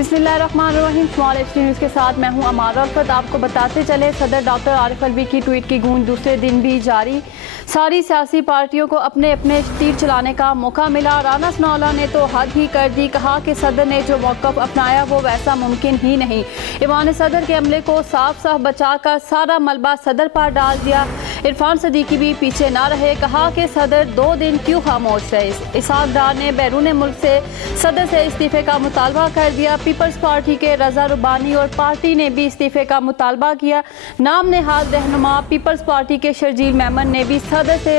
बिस्मिल्लाहिर्रहमानिर्रहीम। Small HD news के साथ मैं हूं अमारा रफत। आपको बताते चले, सदर डॉक्टर आरिफ अलवी की ट्वीट की गूंज दूसरे दिन भी जारी। सारी सियासी पार्टियों को अपने अपने तीर चलाने का मौका मिला। राना सनाउल्लाह ने तो हद ही कर दी, कहा कि सदर ने जो मौक़िफ़ अपनाया वो वैसा मुमकिन ही नहीं। ईवान सदर के अमले को साफ साफ बचाकर सारा मलबा सदर पर डाल दिया। इरफान सदीकी भी पीछे ना रहे, कहा कि सदर 2 दिन क्यों खामोश रहे। इसहाक डार ने बैरून मुल्क से सदर से इस्तीफे का मुतालबा कर दिया। पीपल्स पार्टी के रजा रुबानी और पार्टी ने भी इस्तीफे का मुतालबा किया। नाम नेहाल रहनुमा पीपल्स पार्टी के शर्जील मेमन ने भी सदर से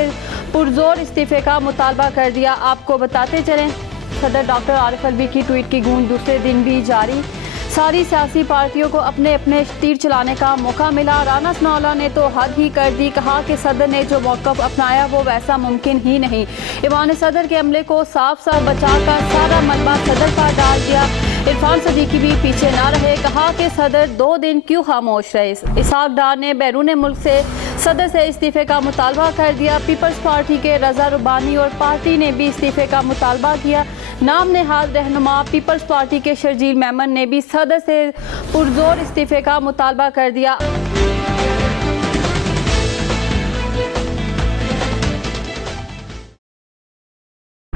पुरजोर इस्तीफे का मुतालबा कर दिया। आपको बताते चलें, सदर डॉक्टर आरिफ अलवी की ट्वीट की गूंज दूसरे दिन भी जारी। सारी सियासी पार्टियों को अपने अपने तीर चलाने का मौका मिला। राना सनाउल्लाह ने तो हद ही कर दी, कहा कि सदर ने जो मौक़िफ़ अपनाया वो वैसा मुमकिन ही नहीं। ईवान सदर के अमले को साफ साफ बचाकर सारा मलबा सदर पर डाल दिया। इरफान सदीकी भी पीछे ना रहे, कहा कि सदर 2 दिन क्यों खामोश रहे। इसहाक डार ने बैरून मुल्क से सदर से इस्तीफे का मुतालबा कर दिया। पीपल्स पार्टी के रजा रुबानी और पार्टी ने भी इस्तीफे का मुतालबा किया। नाम नेहाल रहनुमा पीपल्स पार्टी के शर्जील मेमन ने भी सदर से पुरजोर इस्तीफे का मुतालबा कर दिया।